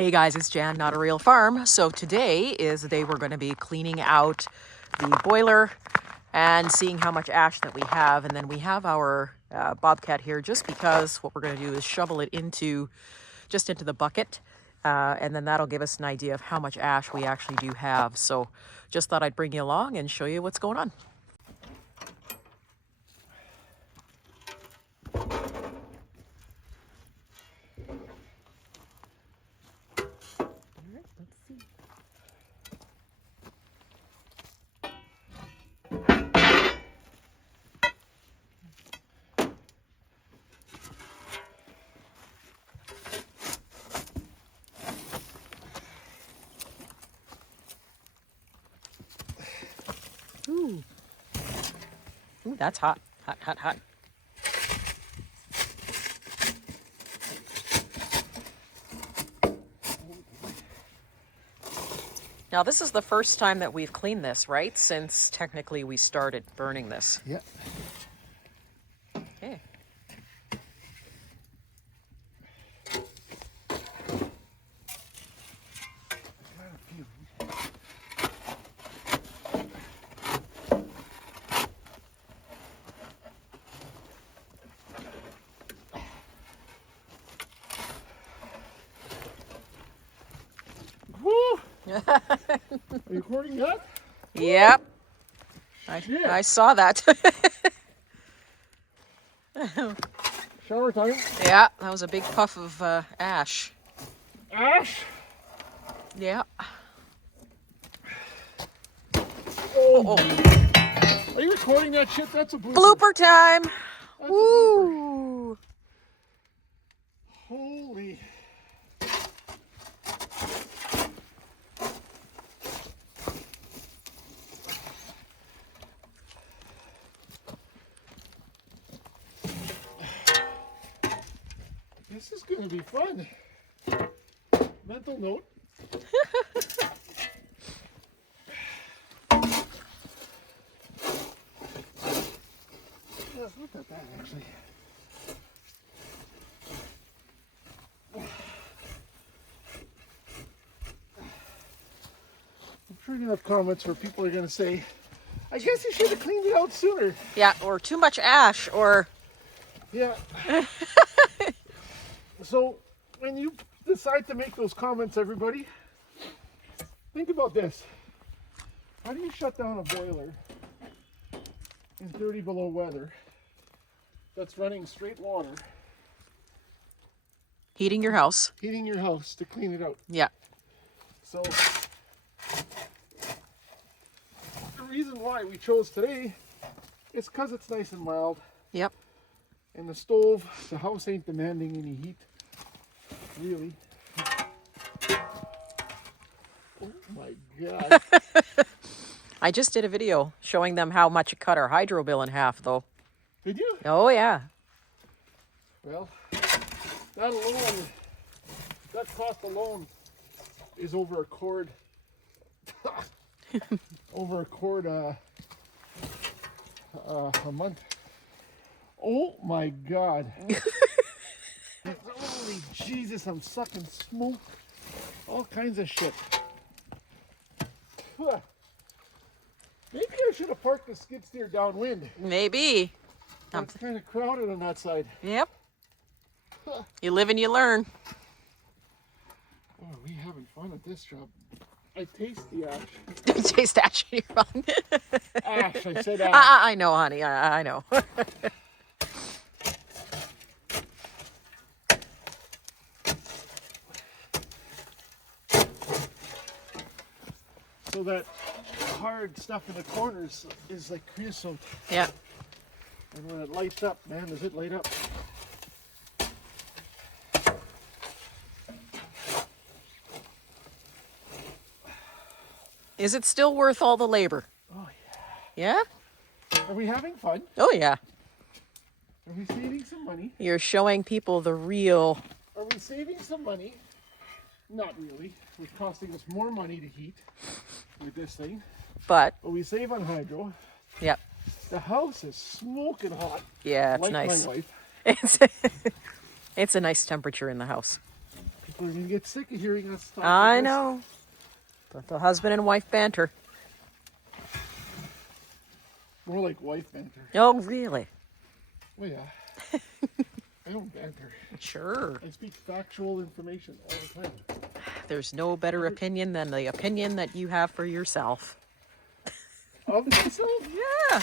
Hey guys, it's Jan, Not a Real Farm. So today is the day we're going to be cleaning out the boiler and seeing how much ash that we have. And then we have our bobcat here just because what we're going to do is shovel it into the bucket. And then that'll give us an idea of how much ash we actually do have. So just thought I'd bring you along and show you what's going on. Ooh. Ooh, that's hot. Hot, hot, hot. Now, this is the first time that we've cleaned this, right? Since technically we started burning this. Yeah. Okay. Woo! Are you recording that? Yep. I saw that. Shower time. Yeah, that was a big puff of ash. Ash? Yeah. Oh. Are you recording that shit? That's a blooper. Blooper time. That's Woo! a blooper. Holy. This is going to be fun. Mental note. Let's look at that actually. I'm sure you're going to have comments where people are going to say, I guess you should have cleaned it out sooner. Yeah, or too much ash, or... Yeah. So, when you decide to make those comments, everybody, think about this. How do you shut down a boiler in 30 below weather that's running straight water, Heating your house. heating your house to clean it out? Yeah. So, the reason why we chose today is because it's nice and mild. Yep. And the stove, the house ain't demanding any heat, really. Oh my God. I just did a video showing them how much it cut our hydro bill in half, though. Did you? Oh, yeah. Well, that alone, that cost alone is over a cord. Over a cord a month. Oh my God. Holy Jesus, I'm sucking smoke. All kinds of shit. Maybe I should have parked the skid steer downwind. Maybe. It's kind of crowded on that side. Yep. You live and you learn. Oh, are we having fun at this job? I taste the ash. Taste ash in your mouth. Ash, I said ash. I know, honey. I know. So that hard stuff in the corners is like creosote. Yeah. And when it lights up, man, does it light up? Is it still worth all the labor? Oh, yeah. Yeah? Are we having fun? Oh, yeah. Are we saving some money? You're showing people the real... Are we saving some money? Not really. It's costing us more money to heat with this thing. But we save on hydro. Yep. The house is smoking hot. Yeah, it's like nice. My wife. It's a nice temperature in the house. People are gonna get sick of hearing us talk. I like this. know. The husband and wife banter. More like wife banter. Oh, really? Oh yeah. I don't banter. Sure. I speak factual information all the time. There's no better opinion than the opinion that you have for yourself. Of myself? Yeah.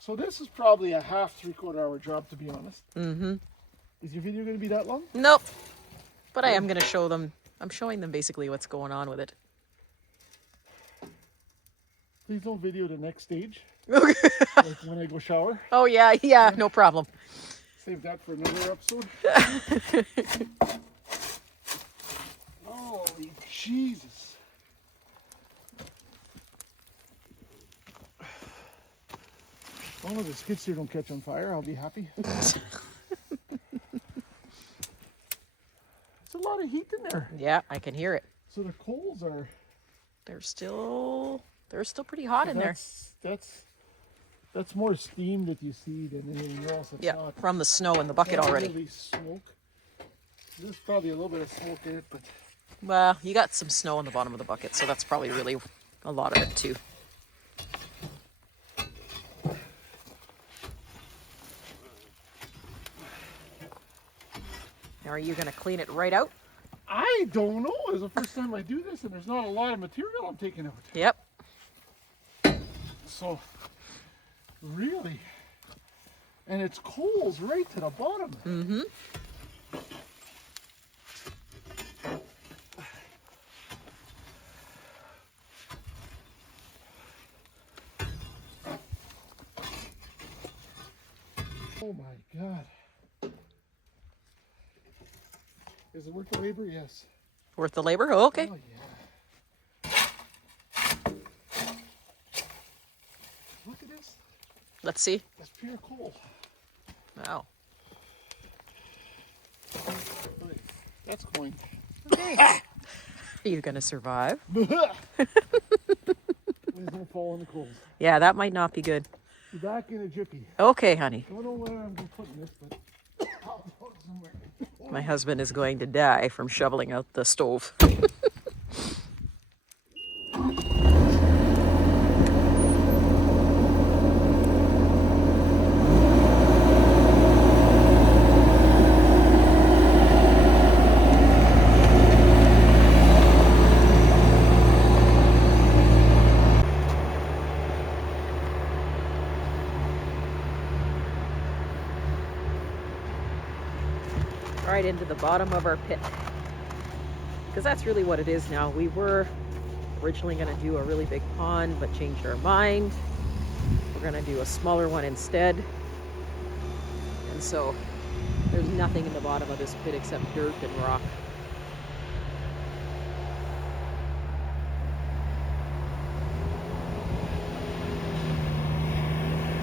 So this is probably a half, 3/4 hour job, to be honest. Mm-hmm. Is your video going to be that long? Nope. But I am going to show them. I'm showing them basically what's going on with it. Please don't video the next stage. Okay. Like when I go shower. Oh, yeah, no problem. Save that for another episode. Holy Jesus. As long as the skid steer don't catch on fire, I'll be happy. There's a lot of heat in there. Yeah, I can hear it. So the coals are... They're still pretty hot in there. That's more steam that you see than anything else. It's Yeah, not, from the snow in the bucket not already. really smoke. There's probably a little bit of smoke in it, but Well, you got some snow on the bottom of the bucket, so that's probably really a lot of it too. Now, are you going to clean it right out? I don't know. It's the first time I do this, and there's not a lot of material I'm taking out. Yep. So, really, and it's coals right to the bottom. Mm-hmm. Oh my God. Is it worth the labor? Yes. Worth the labor? Oh, okay. Oh yeah. Look at this. Let's see. That's pure coal. Wow. Look, that's going. Okay. Are you going to survive? Please don't fall in the coals. Yeah, that might not be good. Be back in a jiffy. Okay, honey. Don't know where I'm putting this, but I'll put it somewhere. My husband is going to die from shoveling out the stove. Right into the bottom of our pit, because that's really what it is now. We were originally going to do a really big pond, but changed our mind. We're going to do a smaller one instead, and so there's nothing in the bottom of this pit except dirt and rock.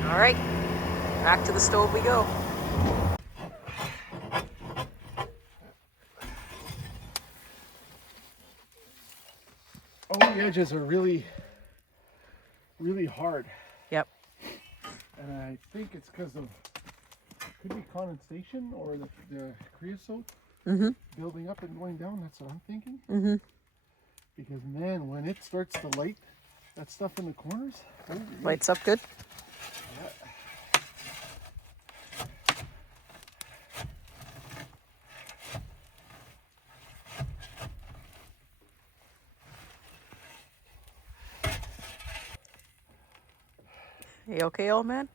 All right, back to the stove we go. Oh, the edges are really, really hard. Yep. And I think it's because of, could be condensation or the creosote building up and going down. That's what I'm thinking. Mm-hmm. Because man, when it starts to light that stuff in the corners, holy Lights up good. You okay, old man?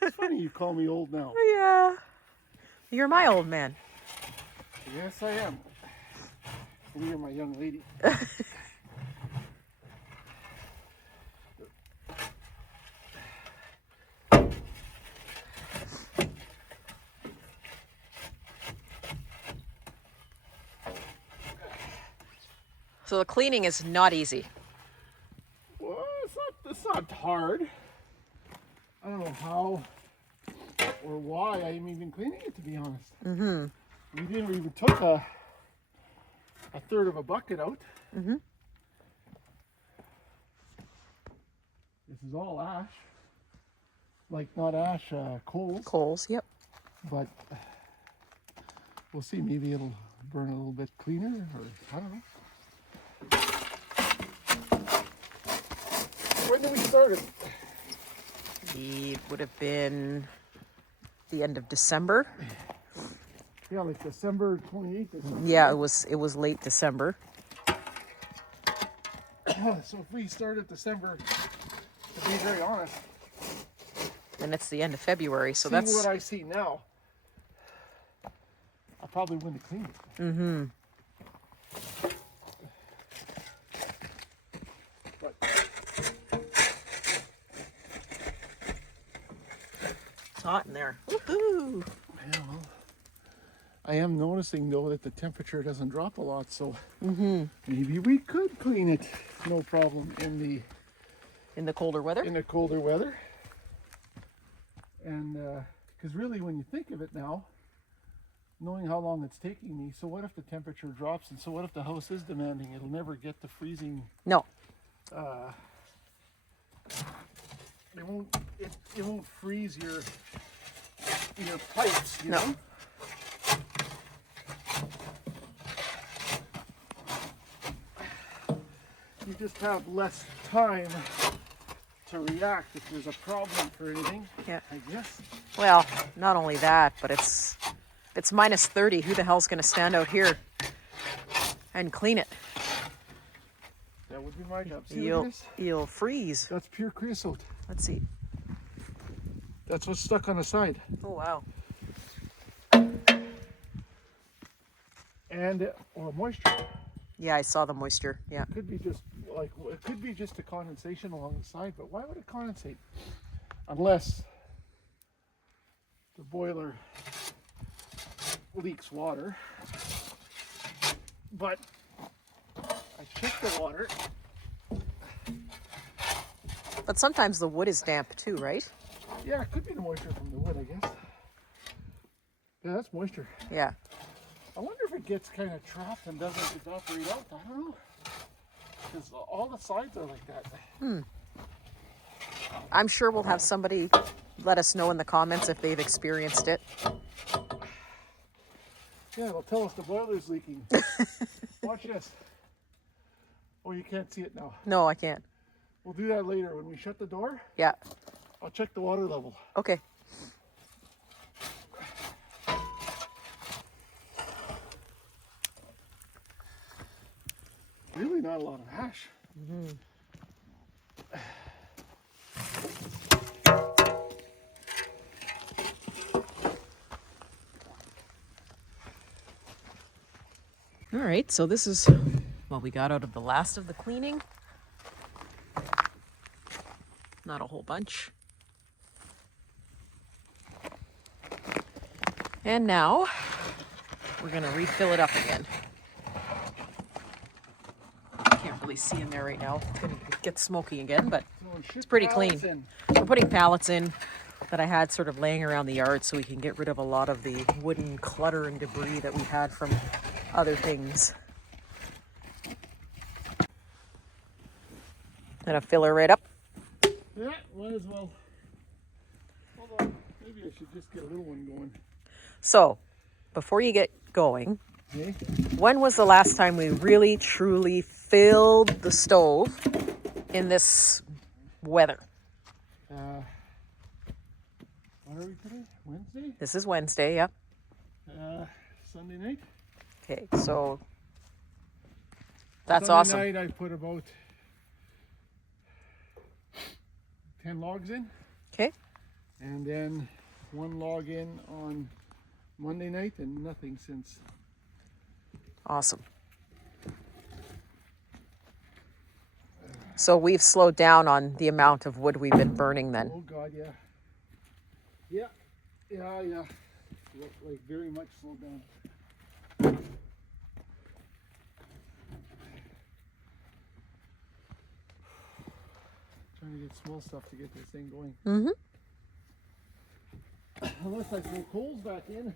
It's funny you call me old now. Yeah. You're my old man. Yes, I am. And you're my young lady. So the cleaning is not easy. Well, it's not hard. I don't know how or why I'm even cleaning it, to be honest. Mm-hmm. We never even took a a third of a bucket out. Mm-hmm. This is all ash. Like not ash, coals. Coals, yep. But we'll see. Maybe it'll burn a little bit cleaner, or I don't know. When did we start it? It would have been the end of December. Yeah, like December 28th or something. Yeah, it was late December. So if we started December, to be very honest, And it's the end of February, so seeing that's... what I see now, I probably wouldn't have cleaned it. Mm-hmm. But It's hot in there. Woohoo! yeah, well, I am noticing though that the temperature doesn't drop a lot, so maybe we could clean it, no problem, in In the colder weather? the colder weather. And because really, when you think of it now, knowing how long it's taking me, so what if the temperature drops, and so what if the house is demanding? It'll never get to freezing. No. It won't freeze your pipes, you No. know? You just have less time to react if there's a problem for anything, Yeah. I guess. Well, not only that, but it's minus 30. Who the hell's going to stand out here and clean it? That would be my job. See what it is? You'll freeze. That's pure creosote. Let's see. That's what's stuck on the side. Oh, wow. And or moisture. Yeah, I saw the moisture. Yeah. Could be just like it could be just a condensation along the side, but why would it condensate? Unless the boiler leaks water. But I checked the water. But sometimes the wood is damp too, right? Yeah, it could be the moisture from the wood, I guess. Yeah, that's moisture. Yeah. I wonder if it gets kind of trapped and doesn't evaporate out. I don't know. Because all the sides are like that. I'm sure we'll have somebody let us know in the comments if they've experienced it. Yeah, they'll tell us the boiler's leaking. Watch this. Oh, you can't see it now. No, I can't. We'll do that later. When we shut the door, Yeah. I'll check the water level. Okay. Really not a lot of ash. All right, so this is what we got out of the last of the cleaning. Not a whole bunch. And now we're gonna refill it up again. Can't really see in there right now. It's gonna get smoky again, but it's pretty clean. We're putting pallets in that I had sort of laying around the yard so we can get rid of a lot of the wooden clutter and debris that we had from other things. Gonna fill her right up. Yeah, might as well. Hold on. Maybe I should just get a little one going. So, before you get going, Okay. when was the last time we really truly filled the stove in this weather? What are we today? Wednesday? This is Wednesday, yep. Sunday night? Okay, so that's Sunday awesome. night I put about 10 logs in. Okay, And then one log in on Monday night and nothing since. awesome. So we've slowed down on the amount of wood we've been burning then. Oh God, yeah. Yeah. Like very much slowed down. Trying to get small stuff to get this thing going. Mm-hmm. Unless I throw coals back in.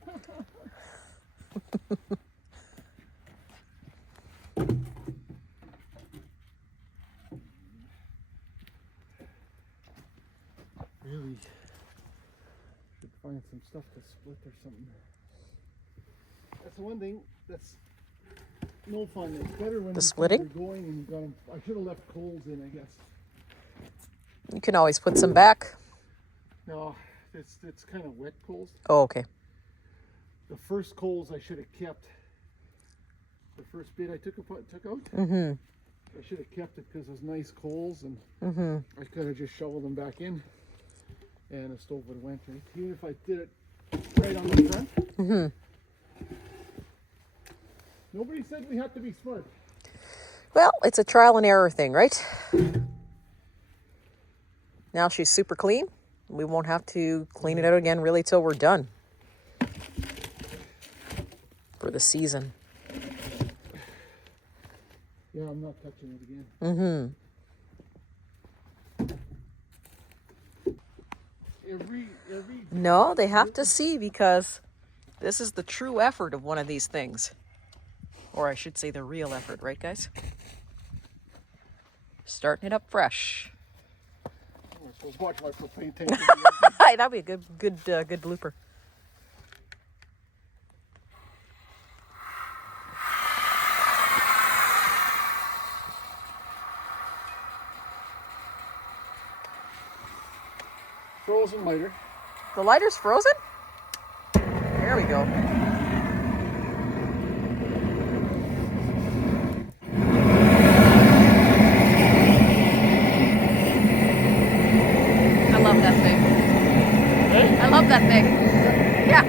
Really should find some stuff to split or something. That's the one thing that's no fun. It's better when The splitting? you're going and you got them. I should have left coals in, I guess. You can always put some back. No, it's kind of wet coals. Oh, okay. The first coals I should have kept. The first bit I took out. Mm-hmm. I should have kept it because it was nice coals, and Mm-hmm. I could have just shoveled them back in, and the stove would have went right. Even if I did it right on the front. Mm-hmm. Nobody said we had to be smart. Well, it's a trial and error thing, right? Now she's super clean. We won't have to clean it out again really till we're done for the season. Yeah, I'm not touching it again. Mm-hmm. No, they have to see, because this is the true effort of one of these things. Or I should say the real effort, right guys? Starting it up fresh. I'm supposed to watch my propane tank. That'd be a good blooper. Frozen lighter. The lighter's frozen? There we go. I love that thing. Hey? I love that thing. Yeah.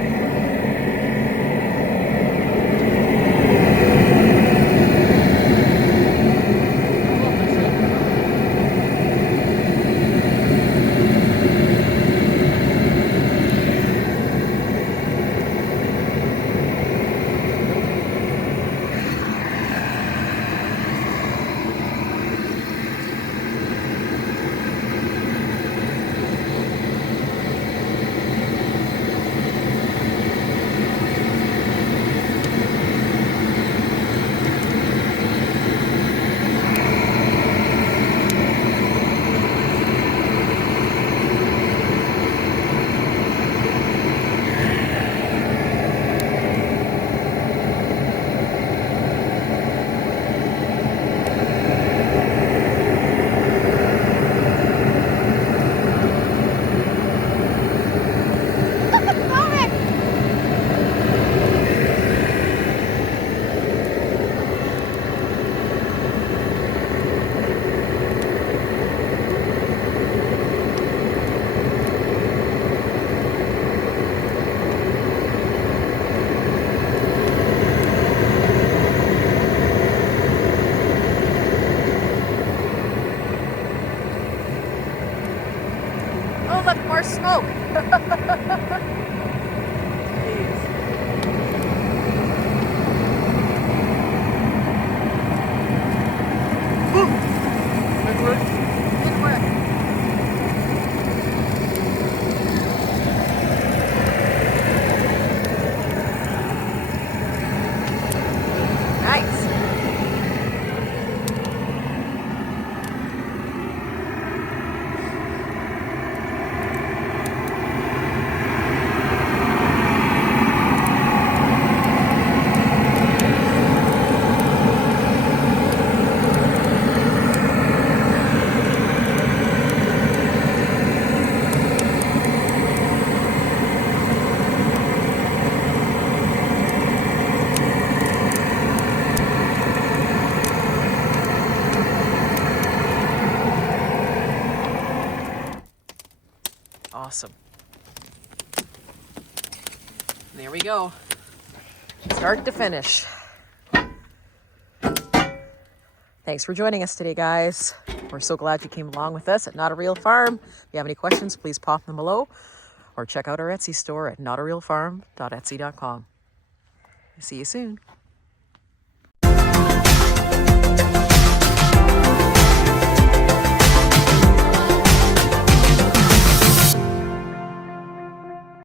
Oh, look, more smoke. Jeez. Good work. Good work. Nice. Awesome. There we go. Start to finish. Thanks for joining us today, guys. We're so glad you came along with us at Not a Real Farm. If you have any questions, please pop them below or check out our Etsy store at notarealfarm.etsy.com. See you soon.